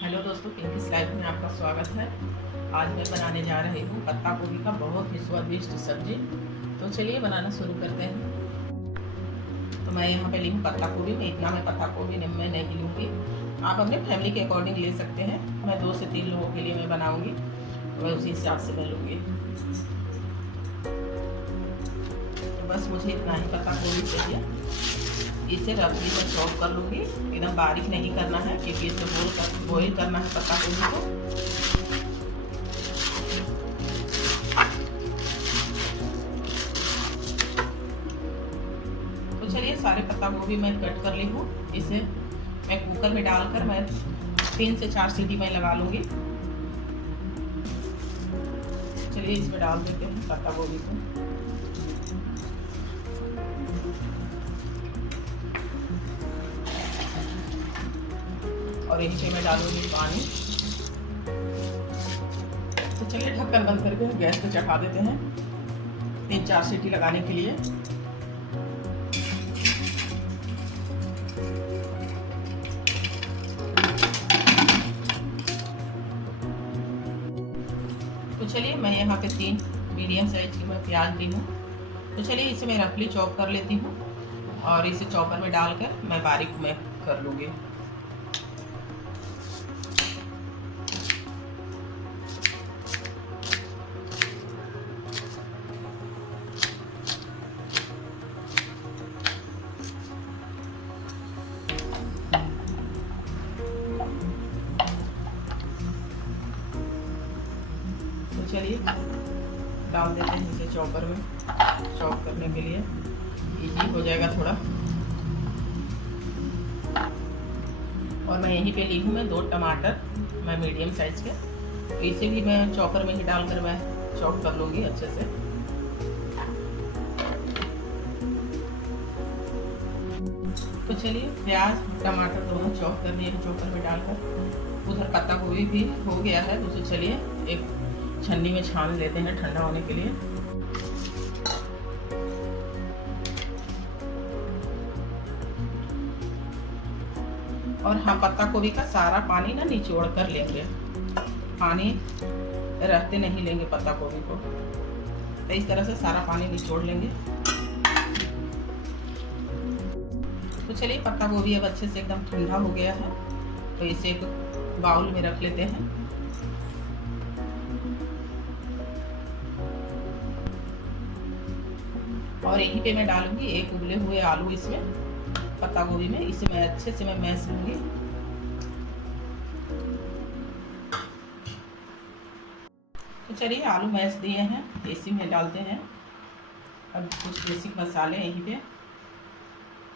Hello दोस्तों, पिंकीस life में आपका स्वागत है। आज मैं बनाने जा रही हूँ पत्ता गोभी का बहुत ही स्वादिष्ट सब्जी। तो चलिए बनाना शुरू करते हैं। तो मैं यहाँ पे ली हूँ पत्ता गोभी। मैं इतना पत्ता गोभी मैं नहीं लूँगी, आप अपने फैमिली के अकॉर्डिंग ले सकते हैं। मैं 2 से 3 लोगों के लिए मैं बनाऊँगी, तो मैं उसी हिसाब से मैं लूँगी। तो बस मुझे इतना ही पत्ता गोभी चाहिए। इसे रफली से चॉप कर लूँगी, एकदम बारीक नहीं करना है क्योंकि इसे बॉईल करना है पत्ता गोभी को। तो चलिए सारे पत्ता गोभी मैं कट कर ली हूँ। इसे मैं कुकर में डालकर मैं 3 से 4 सीटी मैं लगा लूँगी। चलिए इसमें डाल देते हैं पत्ता गोभी को। और इनसे मैं डालूंगी पानी। तो चलिए ढक्कन बंद करके गैस पे चढ़ा देते हैं 3-4 सीटी लगाने के लिए। तो चलिए मैं यहाँ पे 3 मीडियम साइज की मैं प्याज ली हूँ। तो चलिए इसे मैं रफली चॉप कर लेती हूँ और इसे चॉपर में डालकर मैं बारीक में कर लूँगी। तो चलिए डाल देते हैं इसे चॉपर में। चॉप करने के लिए इजी हो जाएगा थोड़ा। और मैं यहीं पे ली हूँ मैं 2 टमाटर, मैं मीडियम साइज के। तो इसे भी मैं चॉपर में ही डालकर मैं चॉप कर लूँगी अच्छे से। तो चलिए प्याज टमाटर दोनों चॉप कर लिए चॉपर में डालकर। उधर पत्ता गोभी भी हो गया है, तो उसे चलिए एक छन्नी में छान लेते हैं ठंडा होने के लिए। और हम पत्ता गोभी का सारा पानी ना निचोड़ कर लेंगे, पानी रहते नहीं लेंगे पत्ता गोभी को। तो इस तरह से सारा पानी निचोड़ लेंगे। तो चलिए पत्ता गोभी अब अच्छे से एकदम ठंडा हो गया है, तो इसे एक बाउल में रख लेते हैं। और यहीं पे मैं डालूंगी 1 उबले हुए आलू इसमें पत्ता गोभी में। इसे मैं अच्छे से मैं मैश लूंगी। तो चलिए आलू मैश दिए हैं, इसी में डालते हैं अब कुछ बेसिक मसाले यहीं पे।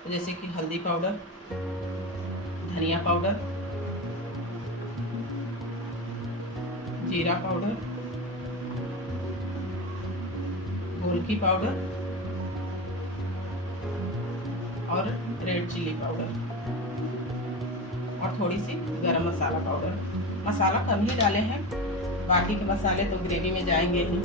तो जैसे कि हल्दी पाउडर, धनिया पाउडर, जीरा पाउडर, गोलकी पाउडर और रेड चिली पाउडर और थोड़ी सी गरम मसाला पाउडर। मसाला कम ही डाले हैं, बाकी के मसाले तो ग्रेवी में जाएंगे ही।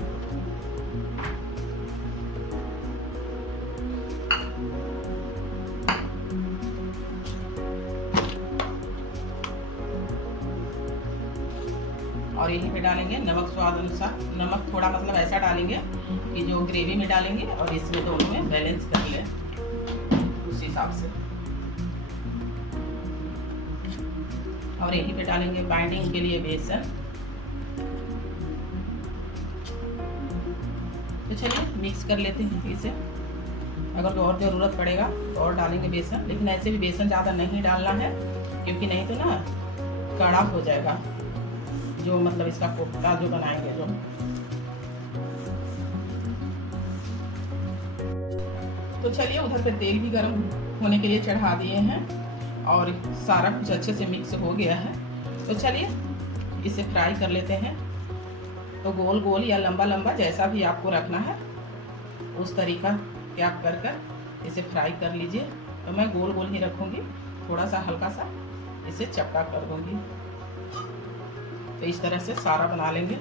और यहीं पे डालेंगे नमक स्वाद अनुसार। नमक थोड़ा मतलब ऐसा डालेंगे कि जो ग्रेवी में डालेंगे और इसमें दोनों में बैलेंस कर ले उस हिसाब से। और यहीं पे डालेंगे बाइंडिंग के लिए बेसन। तो चलिए मिक्स कर लेते हैं इसे। अगर तो और ज़रूरत पड़ेगा तो और डालेंगे बेसन, लेकिन ऐसे भी बेसन ज़्यादा नहीं डालना है क्योंकि नहीं तो ना कड़ा हो जाएगा जो मतलब इसका कोफ्ता जो बनाएंगे जो। तो चलिए उधर पे तेल भी गर्म होने के लिए चढ़ा दिए हैं और सारा कुछ अच्छे से मिक्स हो गया है। तो चलिए इसे फ्राई कर लेते हैं। तो गोल गोल या लंबा लंबा जैसा भी आपको रखना है उस तरीका के आप कर इसे फ्राई कर लीजिए। तो मैं गोल गोल ही रखूँगी, थोड़ा सा हल्का सा इसे चपटा कर दूँगी। तो इस तरह से सारा बना लेंगे,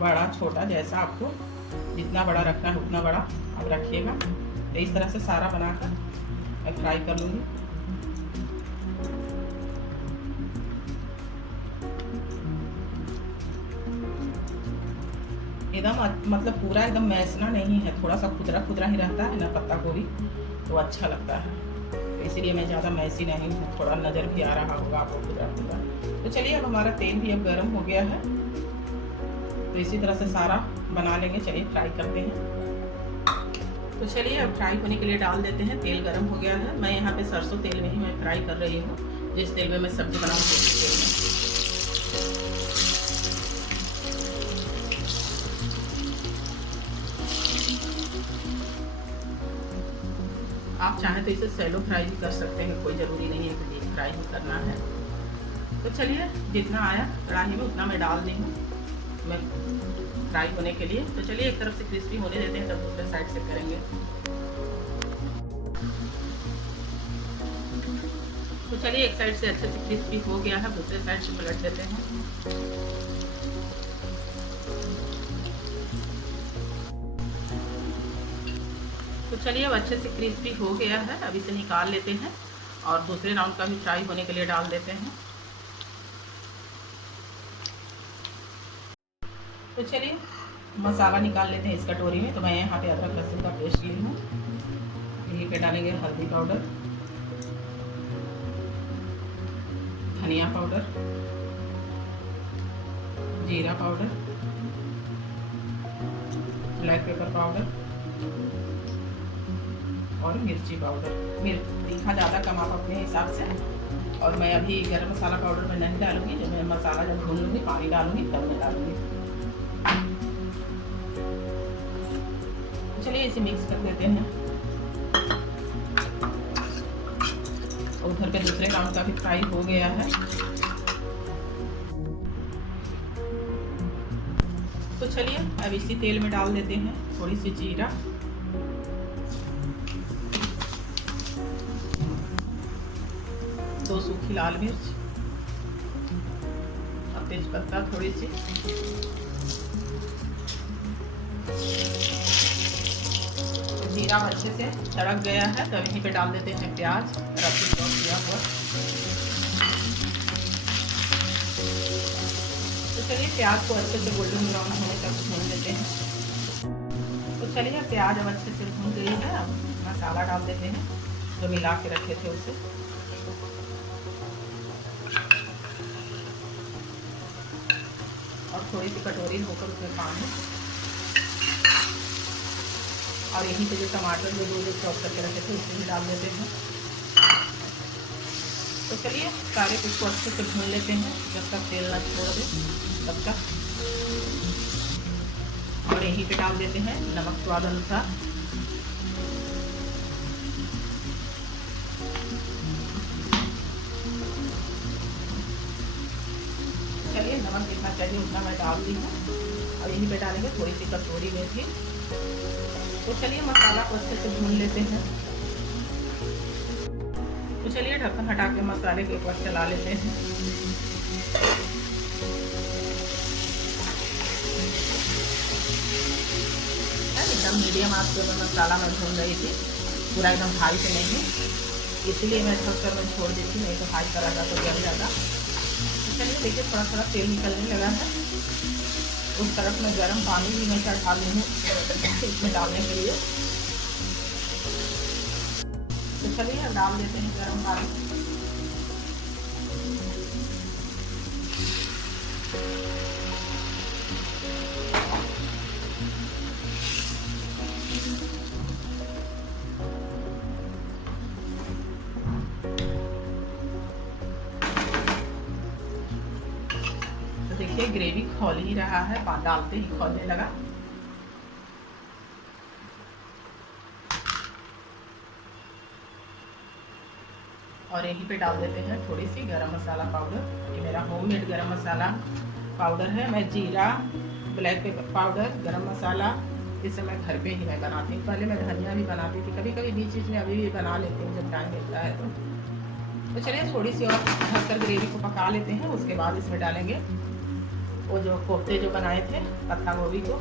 बड़ा छोटा जैसा आपको जितना बड़ा रखना है उतना बड़ा आप रखिएगा। तो इस तरह से सारा बनाकर मैं फ्राई कर लूँगी। एकदम मतलब पूरा एकदम मैसना नहीं है, थोड़ा सा खुदरा खुदरा ही रहता है ना पत्ता गोभी, तो अच्छा लगता है। तो इसीलिए मैं ज़्यादा मैसी नहीं हूँ, थोड़ा नज़र भी आ रहा होगा आपको खुदरा खुदरा। तो चलिए अब हमारा तेल भी अब गर्म हो गया है, तो इसी तरह से सारा बना लेंगे। चलिए फ्राई करते हैं। तो चलिए अब फ्राई होने के लिए डाल देते हैं। तेल गर्म हो गया है। मैं यहाँ पे सरसों तेल में ही मैं फ्राई कर रही हूँ, जिस तेल में मैं सब्जी बनाऊँगी उसी तेल में। आप चाहें तो इसे सैलो फ्राई भी कर सकते हैं, कोई ज़रूरी नहीं है कि डीप फ्राई ही करना है। तो चलिए जितना आया कढ़ाई में उतना मैं डाल दी हूँ मैं फ्राई होने के लिए। तो चलिए एक तरफ से क्रिस्पी होने देते हैं, तब दूसरे साइड से करेंगे। तो चलिए एक साइड से अच्छे से क्रिस्पी हो गया है, दूसरे साइड से पलट देते हैं। तो चलिए अब अच्छे से क्रिस्पी हो गया है, अब इसे निकाल लेते हैं और दूसरे राउंड का भी फ्राई होने के लिए डाल देते हैं। तो चलिए मसाला निकाल लेते हैं इस कटोरी में। तो मैं यहाँ पे अदरक लहसुन का पेस्ट ली हूँ। यहीं पे डालेंगे हल्दी पाउडर, धनिया पाउडर, जीरा पाउडर, ब्लैक पेपर पाउडर और मिर्ची पाउडर। तीखा ज़्यादा कम आप अपने हिसाब से। और मैं अभी गरम मसाला पाउडर में नहीं डालूंगी, जब मैं मसाला जब भून लूँगी पानी डालूंगी तब मैं डालूंगी। चलिए इसे मिक्स कर देते हैं। उधर पे दूसरे राउंड का भी फ्राई हो गया है। तो चलिए अब इसी तेल में डाल देते हैं थोड़ी सी जीरा, दो सूखी लाल मिर्च और तेजपत्ता थोड़ी सी। जीरा अच्छे से तड़क गया है, तो यहीं पे डाल देते हैं प्याज रफली चॉप किया हुआ। तो चलिए प्याज को अच्छे से गोल्डन ब्राउन होने तक भून लेते हैं। तो चलिए प्याज अब अच्छे से भून गई है। अब मसाला डाल देते हैं जो मिला के रखे थे उसे। और थोड़ी सी कटोरी होकर उसमें पानी, और यहीं पे जो टमाटर जो दो चॉप करके रखे थे उसे भी डाल देते हैं। तो चलिए सारे कुछ को अच्छे से भून लेते हैं जब तक तेल ना छोड़ दे तब तक। और यहीं पे डाल देते हैं नमक स्वाद अनुसार। चलिए नमक जितना चाहिए उतना मैं डाल दी हूँ। और यहीं पे डालेंगे थोड़ी सी कसूरी मेथी। तो चलिए मसाला को अच्छे से भून लेते हैं। तो चलिए ढक्कन हटा के मसाले को एक बार चला लेते हैं। एकदम मीडियम आंच पे मसाला मैं भून रही थी, पूरा एकदम हाई पे नहीं, इसीलिए मैं ढककर मैं छोड़ दी थी, नहीं तो हाई करा था तो जल जाता। तो चलिए देखिए थोड़ा थोड़ा तेल निकलने लगा है। उस तरफ में गर्म पानी भी मैं चढ़ा ली हूँ इसमें डालने के लिए। तो चलिए अब डाल देते हैं गर्म पानी। देखिए ग्रेवी खौल ही रहा है, डालते ही खौलने लगा। और यहीं पे डाल देते हैं थोड़ी सी गरम मसाला पाउडर। ये मेरा होममेड गरम मसाला पाउडर है। मैं जीरा, ब्लैक पेपर पाउडर, गरम मसाला इसे मैं घर पे ही मैं बनाती हूँ। पहले मैं धनिया भी बनाती थी, कभी कभी बीच बीच में अभी भी बना लेती हूँ जब टाइम मिलता है तो चलिए थोड़ी सी और ढककर ग्रेवी को पका लेते हैं। उसके बाद इसमें डालेंगे वो जो कोफ्ते जो बनाए थे पत्ता गोभी को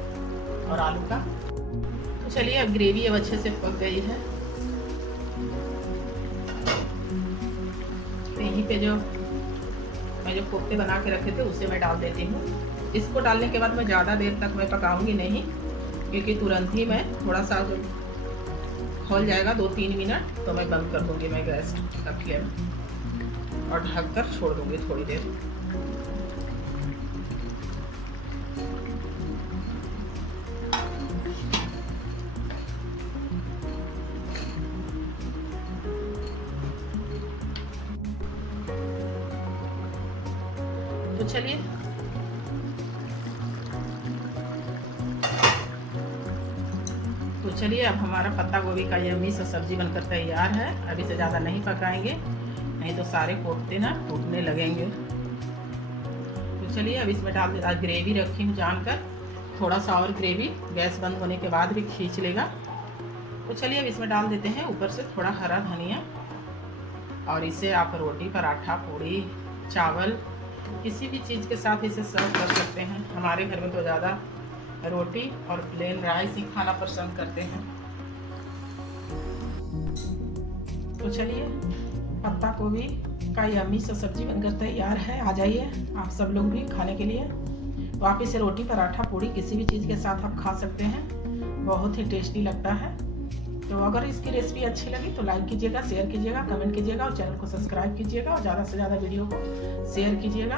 और आलू का। तो चलिए अब ग्रेवी अब अच्छे से पक गई है। तो यहीं पे जो मैं जो कोफ्ते बना के रखे थे उसे मैं डाल देती हूँ। इसको डालने के बाद मैं ज़्यादा देर तक मैं पकाऊंगी नहीं, क्योंकि तुरंत ही मैं थोड़ा सा जो खोल जाएगा 2-3 मिनट तो मैं बंद कर दूंगी मैं गैस का फ्लेम और ढककर छोड़ दूंगी थोड़ी देर। तो चलिए अब हमारा पत्ता गोभी का यम्मी सा सब्जी बनकर तैयार है। अब इसे ज़्यादा नहीं पकाएंगे, नहीं तो सारे कोफ्ते ना टूटने लगेंगे। तो चलिए अब इसमें डाल देता, ग्रेवी रखी हूँ जानकर, थोड़ा सा और ग्रेवी गैस बंद होने के बाद भी खींच लेगा। तो चलिए अब इसमें डाल देते हैं ऊपर से थोड़ा हरा धनिया, और इसे आप रोटी, पराठा, पूड़ी, चावल किसी भी चीज़ के साथ इसे सर्व कर सकते हैं। हमारे घर में तो ज़्यादा रोटी और प्लेन राइस ही खाना पसंद करते हैं। तो चलिए पत्ता गोभी का यम्मी सा सब्जी बनकर तैयार है। आ जाइए आप सब लोग भी खाने के लिए। तो आप इसे रोटी, पराठा, पूड़ी किसी भी चीज़ के साथ आप खा सकते हैं, बहुत ही टेस्टी लगता है। तो अगर इसकी रेसिपी अच्छी लगी तो लाइक कीजिएगा, शेयर कीजिएगा, कमेंट कीजिएगा और चैनल को सब्सक्राइब कीजिएगा और ज़्यादा से ज़्यादा वीडियो को शेयर कीजिएगा।